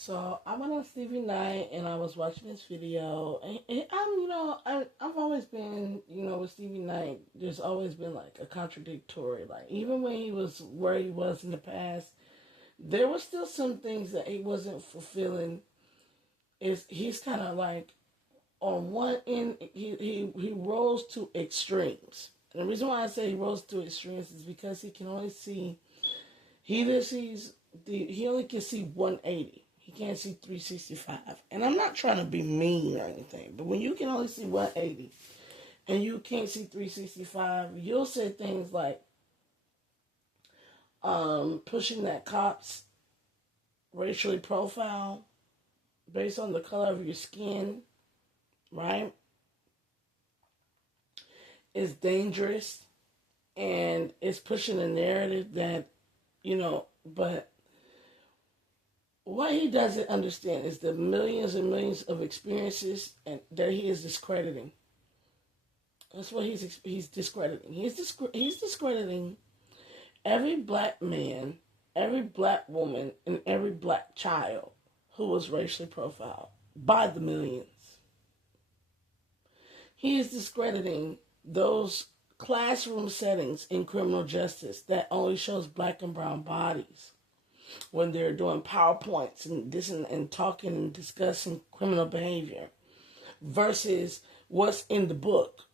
So I went on Stevie Night and I was watching this video, and I've always been, with Stevie Night, there's always been like a contradictory, like even when he was where he was in the past, there were still some things that he wasn't fulfilling. Is he's kind of like on one end, he rose to extremes, and the reason why I say he rose to extremes is because he can only see he either sees he only can see 180. He can't see 365. And I'm not trying to be mean or anything, but when you can only see 180 and you can't see 365, you'll say things like pushing that cops racially profile based on the color of your skin, right? Is dangerous, and it's pushing a narrative that, but what he doesn't understand is the millions and millions of experiences and that he is discrediting. That's what he's discrediting. He's discrediting every black man, every black woman, and every black child who was racially profiled by the millions. He is discrediting those classroom settings in criminal justice that only shows black and brown bodies when they're doing PowerPoints and this and talking and discussing criminal behavior versus what's in the book,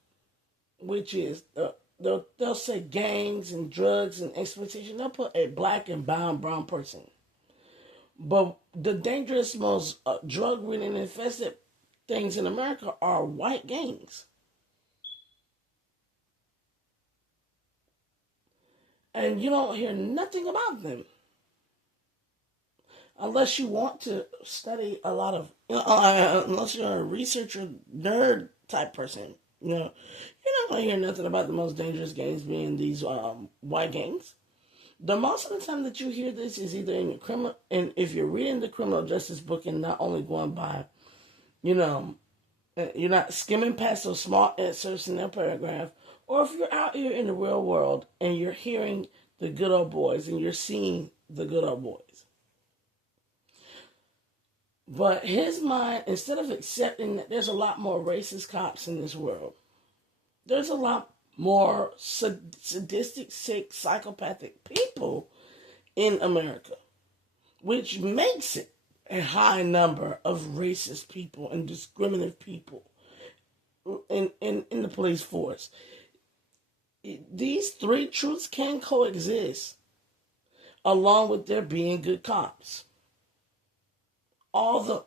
which is they'll say gangs and drugs and exploitation. They'll put a black and brown person. But the dangerous, most drug-ridden, infested things in America are white gangs. And you don't hear nothing about them unless you want to study a lot of, unless you're a researcher, nerd type person, you're not going to hear nothing about the most dangerous gangs being these white gangs. The most of the time that you hear this is either in your criminal, and if you're reading the criminal justice book and not only going by, you're not skimming past those small excerpts in their paragraph, or if you're out here in the real world and you're hearing the good old boys and you're seeing the good old boys. But his mind, instead of accepting that there's a lot more racist cops in this world, there's a lot more sadistic, sick, psychopathic people in America, which makes it a high number of racist people and discriminative people in the police force. These three truths can coexist along with there being good cops. All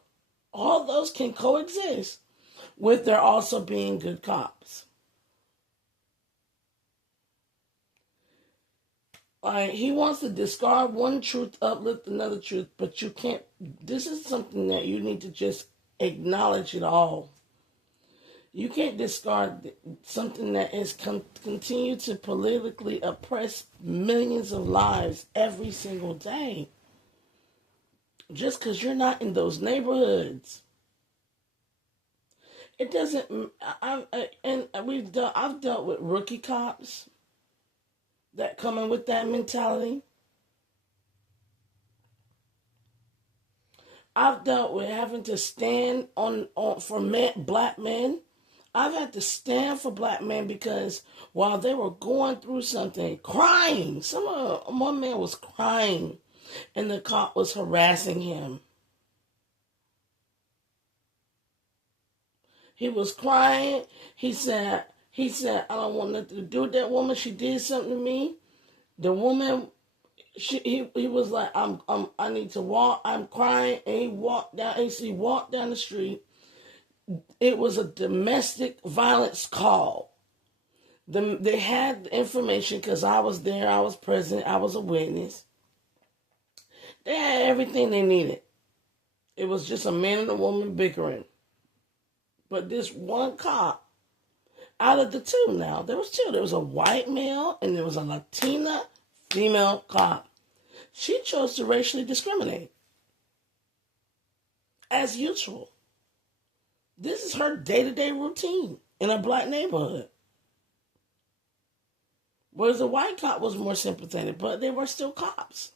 those can coexist with there also being good cops. He wants to discard one truth, uplift another truth, but you can't. This is something that you need to just acknowledge it all. You can't discard something that is continue to politically oppress millions of lives every single day. Just because you're not in those neighborhoods, it doesn't. I've dealt with rookie cops that come in with that mentality. I've dealt with having to stand on for black men. I've had to stand for black men because while they were going through something, crying, one man was crying, and the cop was harassing him. He was crying. He said, I don't want nothing to do with that woman. She did something to me. The woman, he was like, I need to walk. I'm crying. And he walked down the street. It was a domestic violence call. They had the information because I was there. I was present. I was a witness. They had everything they needed. It was just a man and a woman bickering. But this one cop, out of the two now, there was two. There was a white male and there was a Latina female cop. She chose to racially discriminate. As usual. This is her day-to-day routine in a black neighborhood. Whereas the white cop was more sympathetic, but they were still cops.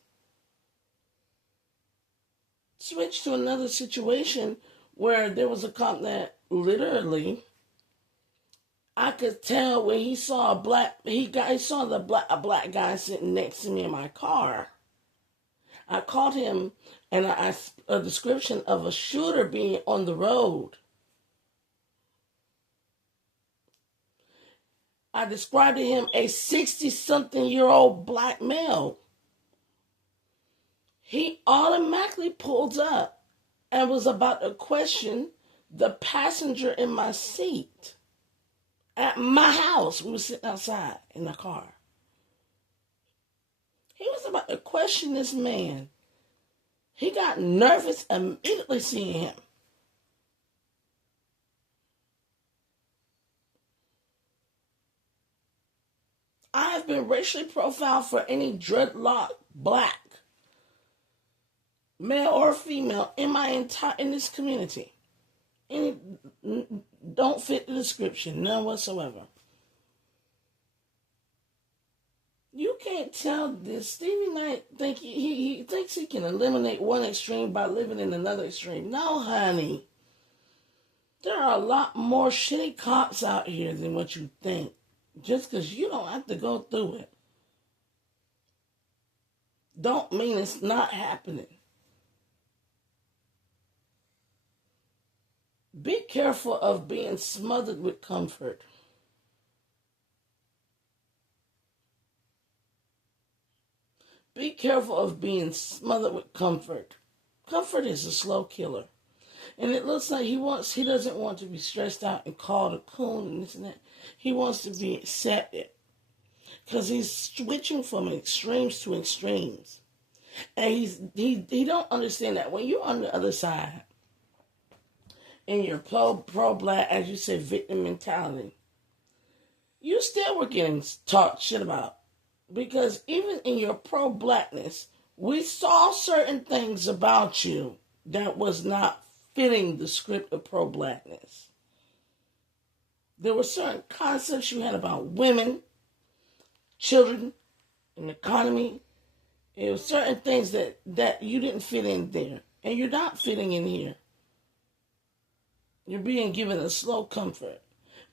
switched to another situation where there was a cop that literally, I could tell when he saw he saw a black guy sitting next to me in my car. I called him and I asked a description of a shooter being on the road. I described to him a 60-something-year-old black male. He automatically pulled up and was about to question the passenger in my seat. At my house, we were sitting outside in the car. He was about to question this man. He got nervous immediately seeing him. I have been racially profiled for any dreadlock black, male or female, in this community. Any don't fit the description, none whatsoever. You can't tell this. Stevie Knight he thinks he can eliminate one extreme by living in another extreme. No, honey. There are a lot more shitty cops out here than what you think. Just because you don't have to go through it, don't mean it's not happening. Be careful of being smothered with comfort. Be careful of being smothered with comfort. Comfort is a slow killer. And it looks like he doesn't want to be stressed out and called a coon and this and that. He wants to be accepted. Because he's switching from extremes to extremes. And he don't understand that when you're on the other side and you're pro-black, as you said, victim mentality, you still were getting talked shit about. Because even in your pro-blackness, we saw certain things about you that was not fitting the script of pro-blackness. There were certain concepts you had about women, children, and economy. There were certain things that you didn't fit in there. And you're not fitting in here. You're being given a slow comfort.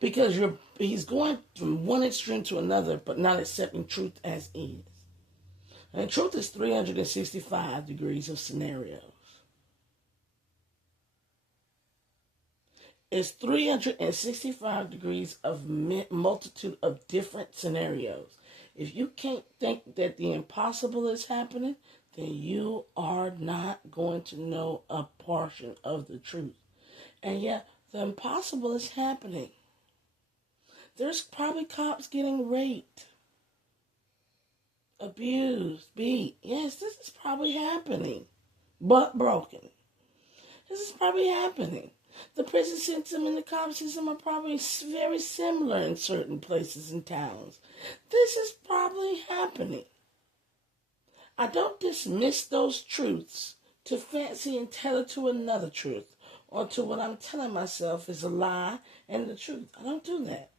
Because he's going from one extreme to another, but not accepting truth as is. And truth is 365 degrees of scenarios. It's 365 degrees of multitude of different scenarios. If you can't think that the impossible is happening, then you are not going to know a portion of the truth. And yet, the impossible is happening. There's probably cops getting raped, abused, beat. Yes, this is probably happening. Butt broken. This is probably happening. The prison system and the cop system are probably very similar in certain places and towns. This is probably happening. I don't dismiss those truths to fancy and tell it to another truth or to what I'm telling myself is a lie and the truth. I don't do that.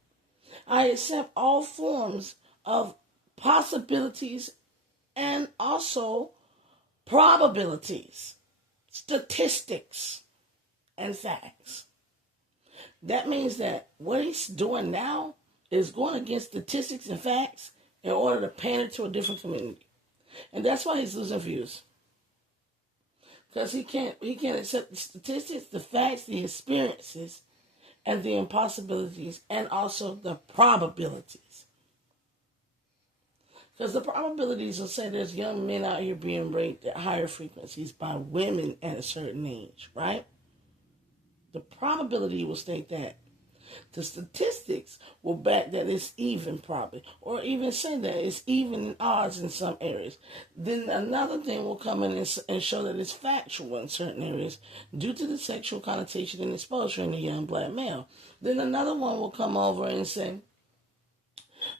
I accept all forms of possibilities and also probabilities, statistics, and facts. That means that what he's doing now is going against statistics and facts in order to pander to a different community. And that's why he's losing views. Because he can't accept the statistics, the facts, the experiences, and the impossibilities, and also the probabilities. Because the probabilities will say there's young men out here being raped at higher frequencies by women at a certain age, right? The probability will state that. The statistics will back that it's even probably, or even say that it's even in odds in some areas. Then another thing will come in and show that it's factual in certain areas due to the sexual connotation and exposure in the young black male. Then another one will come over and say,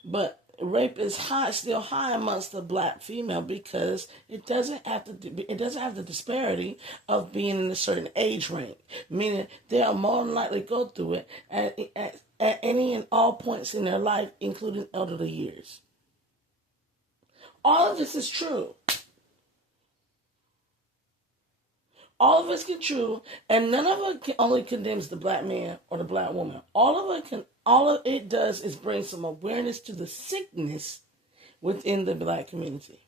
but rape is still high amongst the black female because it doesn't have the disparity of being in a certain age range, meaning they'll more than likely go through it at any and all points in their life, including elderly years. All of this is true. All of it's can true, and none of it only condemns the black man or the black woman. All of it does is bring some awareness to the sickness within the black community.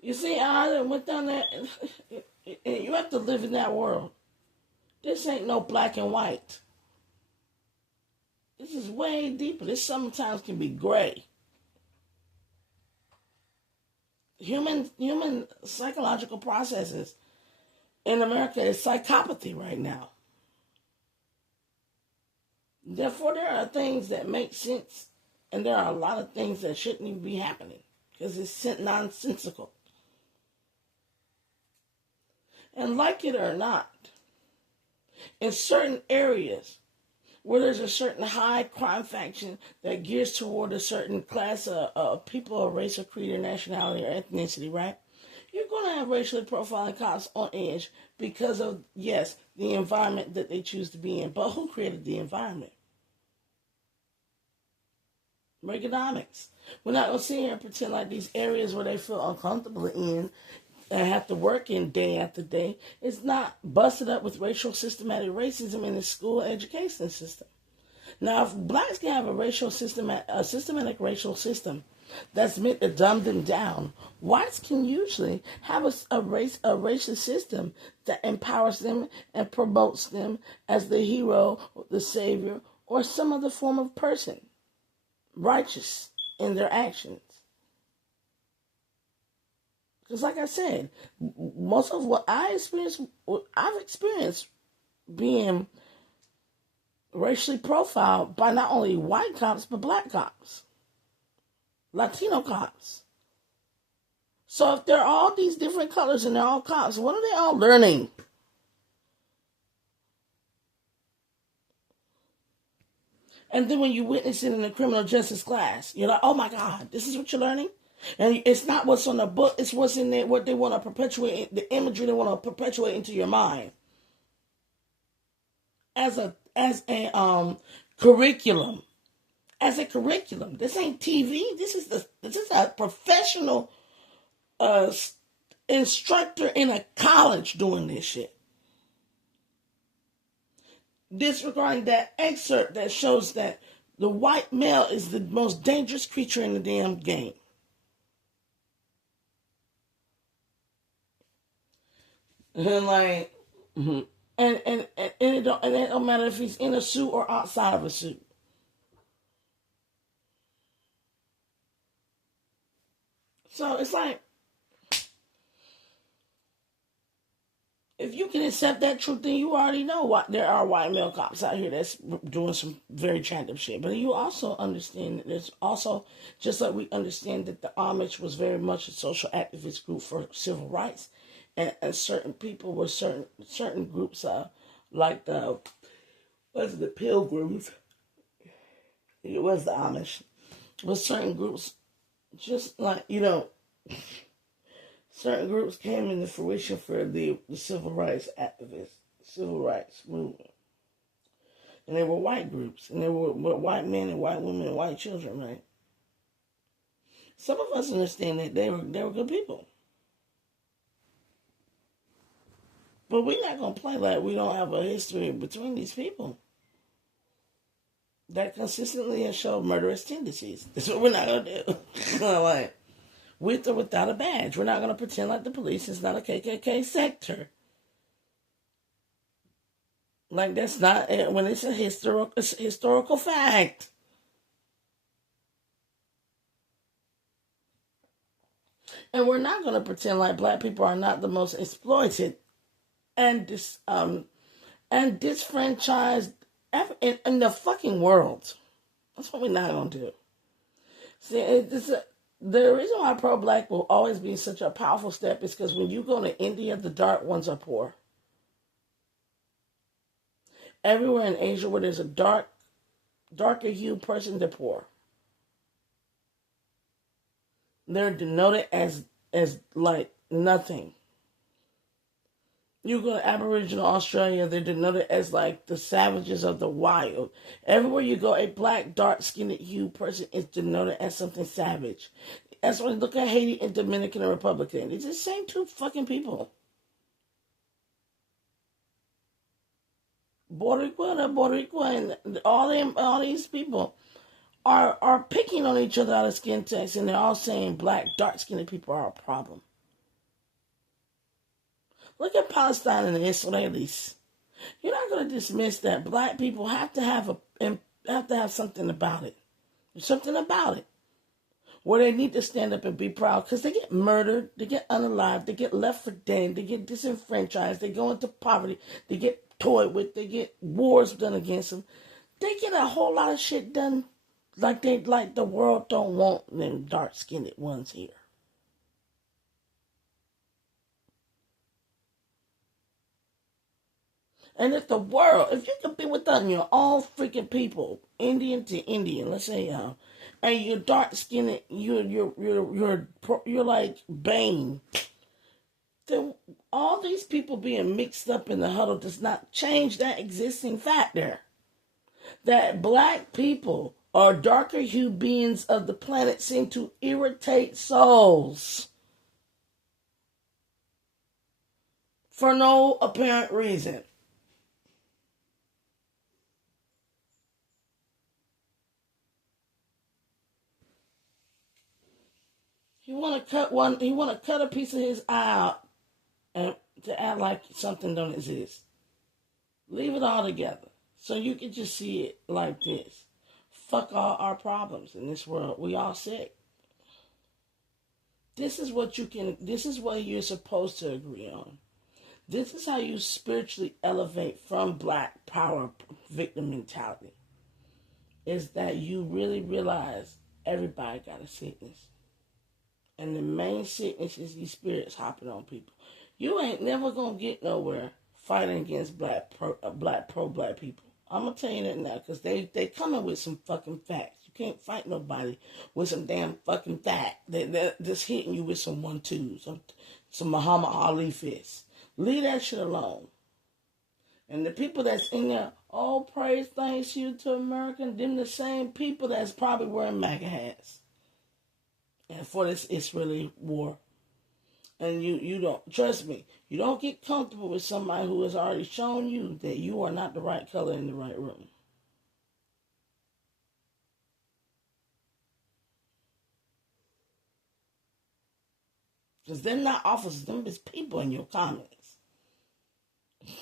You see, I went down there, and you have to live in that world. This ain't no black and white. This is way deeper. This sometimes can be gray. Human psychological processes in America is psychopathy right now. Therefore, there are things that make sense, and there are a lot of things that shouldn't even be happening because it's nonsensical. And like it or not, in certain areas where there's a certain high crime faction that gears toward a certain class of people of race or creed or nationality or ethnicity, right? You're going to have racially profiling cops on edge because of, yes, the environment that they choose to be in. But who created the environment? Reaganomics. We're not going to sit here and pretend like these areas where they feel uncomfortable in and have to work in day after day is not busted up with racial systematic racism in the school education system. Now, if blacks can have a systematic racial system that's meant to dumb them down, whites can usually have a racist system that empowers them and promotes them as the hero, the savior, or some other form of person, righteous in their actions. Because like I said, most of what I've experienced being racially profiled by not only white cops, but black cops, Latino cops. So if they're all these different colors and they're all cops, what are they all learning? And then when you witness it in the criminal justice class, you're like, oh my God, this is what you're learning? And it's not what's on the book, it's what's in there, what they want to perpetuate, the imagery they want to perpetuate into your mind. As a curriculum. As a curriculum. This ain't TV. This is a professional instructor in a college doing this shit. Disregarding that excerpt that shows that the white male is the most dangerous creature in the damn game. And like, mm-hmm. and it don't matter if he's in a suit or outside of a suit. So it's like, if you can accept that truth, then you already know what there are white male cops out here that's doing some very attractive shit. But you also understand that there's also, just like we understand that the Amish was very much a social activist group for civil rights, and certain people were certain groups like the Pilgrims. It was the Amish. With certain groups, just like certain groups came into fruition for the civil rights activists, civil rights movement. And they were white groups, and they were white men and white women and white children, right? Some of us understand that they were good people. But we're not going to play like we don't have a history between these people that consistently has shown murderous tendencies. That's what we're not going to do. Like, with or without a badge. We're not going to pretend like the police is not a KKK sector. Like, that's not, when it's a historical fact. And we're not going to pretend like black people are not the most exploited and disfranchised in the fucking world. That's what we're not going to do. See, the reason why pro-black will always be such a powerful step is because when you go to India, the dark ones are poor. Everywhere in Asia where there's a darker hued person, they're poor. They're denoted as like nothing. You go to Aboriginal Australia, they're denoted as like the savages of the wild. Everywhere you go, a black, dark-skinned hue person is denoted as something savage. That's why you look at Haiti and Dominican and Republican. It's the same two fucking people. Boricua, and all these people are picking on each other out of skin text, and they're all saying black, dark-skinned people are a problem. Look at Palestine and the Israelis. You're not going to dismiss that black people have to have something about it. Something about it. Where they need to stand up and be proud because they get murdered, they get unalived, they get left for dead, they get disenfranchised, they go into poverty, they get toyed with, they get wars done against them. They get a whole lot of shit done like the world don't want them dark-skinned ones here. And if you could be with them, you're all freaking people, Indian to Indian, let's say, and you're dark skinned, you're like Bane. Then all these people being mixed up in the huddle does not change that existing fact there. That black people or darker hued beings of the planet seem to irritate souls for no apparent reason. He want to cut a piece of his eye out and to act like something don't exist. Leave it all together so you can just see it like this. Fuck all our problems in this world. We all sick. This is what you're supposed to agree on. This is how you spiritually elevate from black power victim mentality. Is that you really realize everybody got a sickness. And the main sickness is these spirits hopping on people. You ain't never gonna get nowhere fighting against pro-black people. I'm gonna tell you that now, because they coming with some fucking facts. You can't fight nobody with some damn fucking fact. They're just hitting you with some 1-2s, some Muhammad Ali fists. Leave that shit alone. And the people that's in there, oh, praise, thanks you to America, them the same people that's probably wearing MAGA hats. And for this Israeli war. And you don't, trust me, you don't get comfortable with somebody who has already shown you that you are not the right color in the right room. Because they're not officers, them is people in your comments.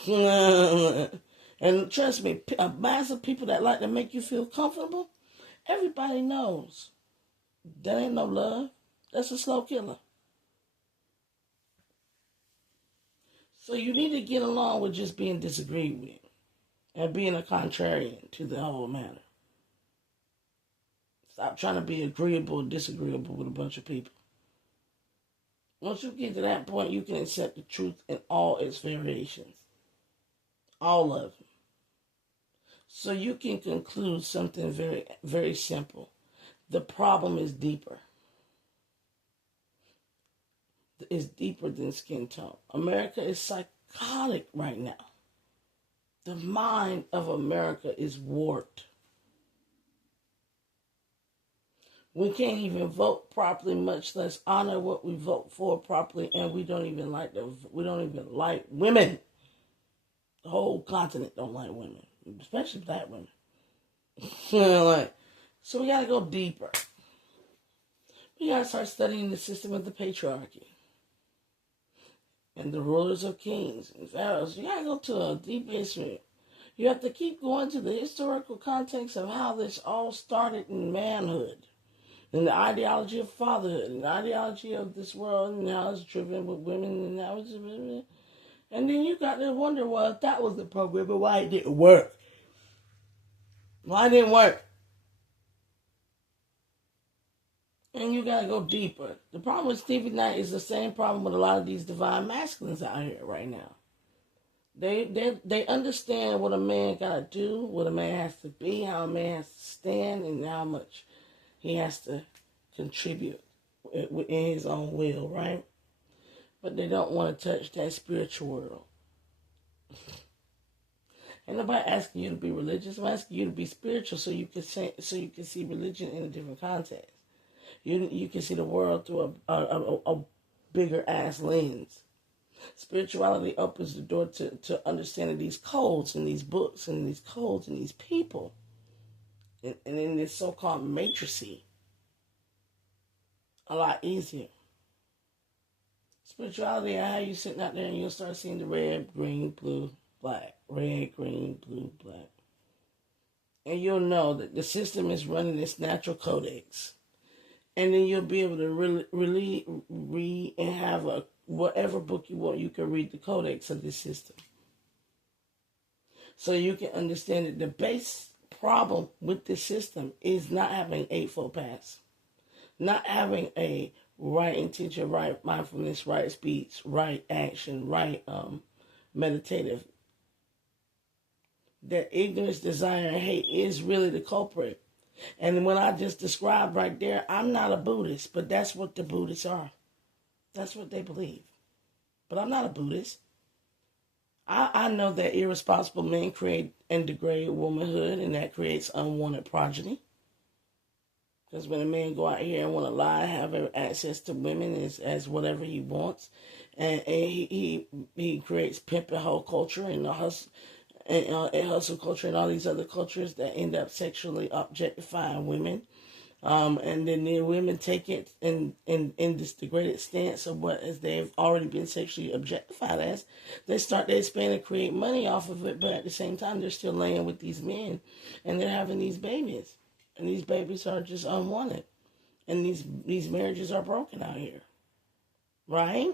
And trust me, a mass of people that like to make you feel comfortable, everybody knows. That ain't no love. That's a slow killer. So you need to get along with just being disagreed with and being a contrarian to the whole matter. Stop trying to be agreeable or disagreeable with a bunch of people. Once you get to that point, you can accept the truth in all its variations. All of them. So you can conclude something very, very simple. The problem is deeper. It's deeper than skin tone. America is psychotic right now. The mind of America is warped. We can't even vote properly, much less honor what we vote for properly, and we don't even like women. The whole continent don't like women, especially black women. So we gotta go deeper. We gotta start studying the system of the patriarchy and the rulers of kings and pharaohs. You gotta go to a deep history. You have to keep going to the historical context of how this all started in manhood, and the ideology of fatherhood, and the ideology of this world, and how it's driven with women, and how it's driven. And then you got to wonder, well, if that was the program, but why it didn't work? Why it didn't work? And you gotta go deeper. The problem with Stevie Knight is the same problem with a lot of these divine masculines out here right now. They understand what a man gotta do, what a man has to be, how a man has to stand, and how much he has to contribute in his own will, right? But they don't want to touch that spiritual world. Ain't nobody asking you to be religious. I'm asking you to be spiritual, so you can see religion in a different context. You can see the world through a bigger ass lens. Spirituality opens the door to understanding these codes and these books and these codes and these people, and in this so-called matricy a lot easier. Spirituality and how you sitting out there and you'll start seeing the red, green, blue, black, red, green, blue, black. And you'll know that the system is running its natural codex. And then you'll be able to really read and have whatever book you want, you can read the codex of this system. So you can understand that the base problem with this system is not having eightfold paths. Not having a right intention, right mindfulness, right speech, right action, right meditative. That ignorance, desire, and hate is really the culprit. And what I just described right there, I'm not a Buddhist, but that's what the Buddhists are. That's what they believe. But I'm not a Buddhist. I know that irresponsible men create and degrade womanhood, and that creates unwanted progeny. Because when a man go out here and want to lie, have access to women as whatever he wants, and he creates pimp and hoe culture and the hustle and hustle culture and all these other cultures that end up sexually objectifying women. And then the women take it in this degraded stance of what as they've already been sexually objectified as. They start to expand and create money off of it, but at the same time they're still laying with these men and they're having these babies. And these babies are just unwanted. And these marriages are broken out here. Right?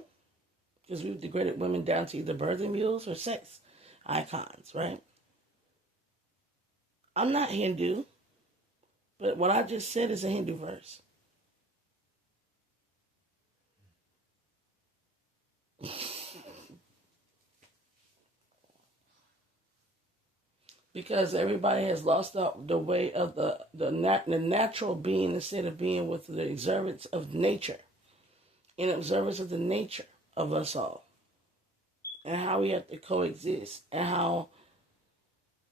Because we've degraded women down to either birthing mules or sex icons, right? I'm not Hindu, but what I just said is a Hindu verse. Because everybody has lost the way of the natural being instead of being with the observance of nature, in observance of the nature of us all, and how we have to coexist, and how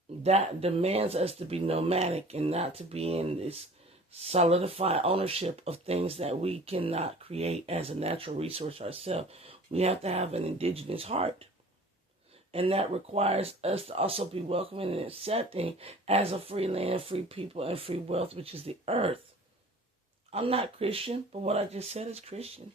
that demands us to be nomadic and not to be in this solidified ownership of things that we cannot create as a natural resource ourselves. We have to have an indigenous heart. And that requires us to also be welcoming and accepting as a free land, free people, and free wealth, which is the earth. I'm not Christian, but what I just said is Christian.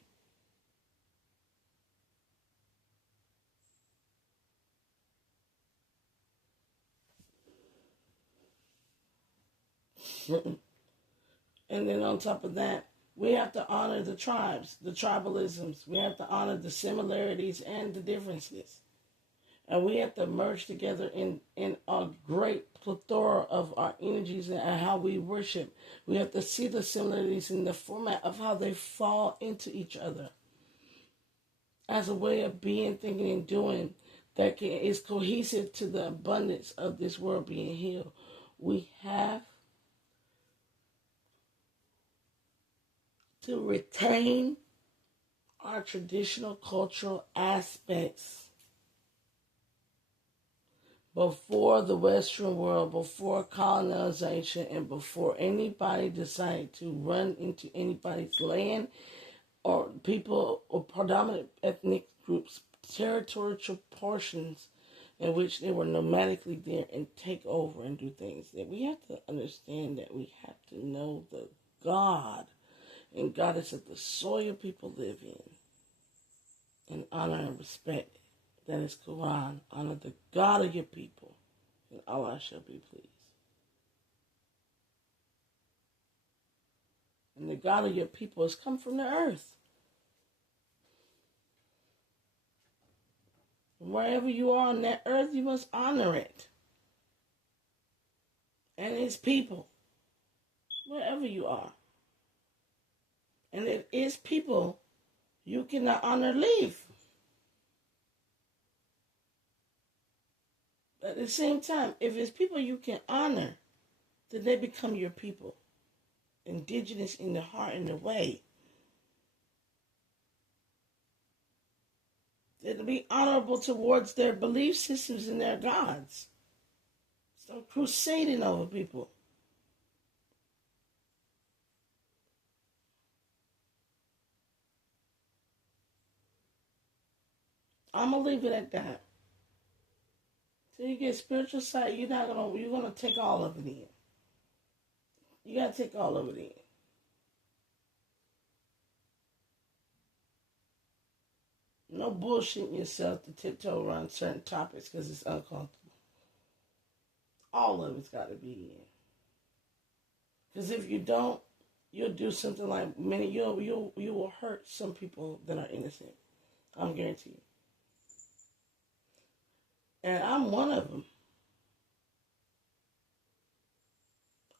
And then on top of that, we have to honor the tribes, the tribalisms. We have to honor the similarities and the differences. And we have to merge together in a great plethora of our energies and how we worship. We have to see the similarities in the format of how they fall into each other as a way of being, thinking, and doing that is cohesive to the abundance of this world being healed. We have to retain our traditional cultural aspects before the Western world, before colonization, and before anybody decided to run into anybody's land or people or predominant ethnic groups, territorial portions in which they were nomadically there and take over and do things. That we have to understand that we have to know the God and goddess of the soil people live in and honor and respect. That is Quran. Honor the God of your people, and Allah shall be pleased. And the God of your people has come from the earth. And wherever you are on that earth, you must honor it. And its people. Wherever you are. And if its people you cannot honor, leave. At the same time, if it's people you can honor, then they become your people. Indigenous in the heart and the way. They're to be honorable towards their belief systems and their gods. Stop crusading over people. I'm gonna leave it at that. Till you get spiritual sight, you're gonna take all of it in. You gotta take all of it in. No bullshitting yourself to tiptoe around certain topics because it's uncomfortable. All of it's got to be in. Because if you don't, you'll do something like you will hurt some people that are innocent. I'm guaranteed. And I'm one of them.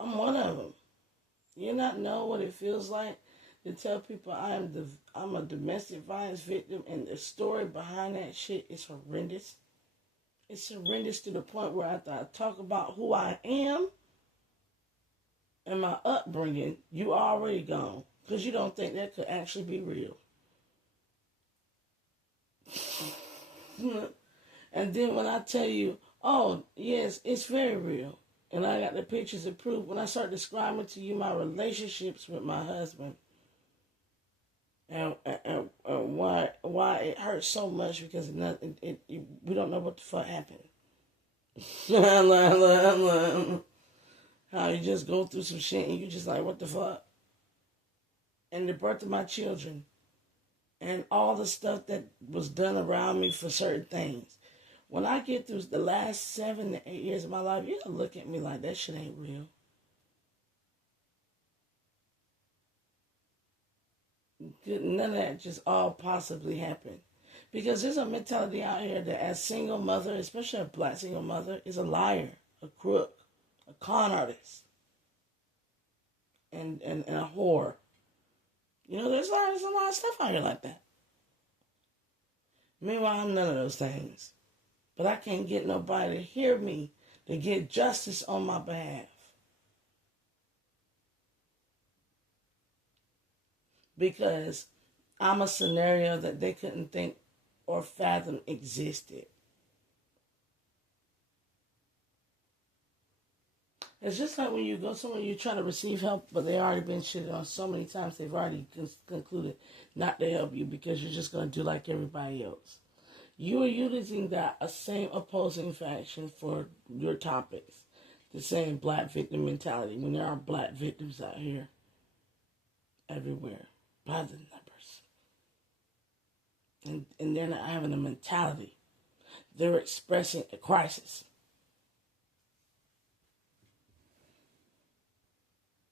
I'm one of them. You not know what it feels like to tell people I'm a domestic violence victim, and the story behind that shit is horrendous. It's horrendous to the point where after I talk about who I am and my upbringing, you already gone because you don't think that could actually be real. And then when I tell you, oh yes, it's very real, and I got the pictures to prove, when I start describing to you my relationships with my husband and why it hurts so much because we don't know what the fuck happened. How you just go through some shit and you just like, what the fuck? And the birth of my children and all the stuff that was done around me for certain things. When I get through the last 7 to 8 years of my life, you'll look at me like that shit ain't real. None of that just all possibly happened. Because there's a mentality out here that as single mother, especially a black single mother, is a liar, a crook, a con artist, and a whore. You know, there's a lot of stuff out here like that. Meanwhile, I'm none of those things. But I can't get nobody to hear me to get justice on my behalf. Because I'm a scenario that they couldn't think or fathom existed. It's just like when you go somewhere, you try to receive help, but they already been shitted on so many times, they've already concluded not to help you because you're just going to do like everybody else. You are using that same opposing faction for your topics. The same black victim mentality when there are black victims out here everywhere by the numbers. And they're not having a mentality. They're expressing a crisis.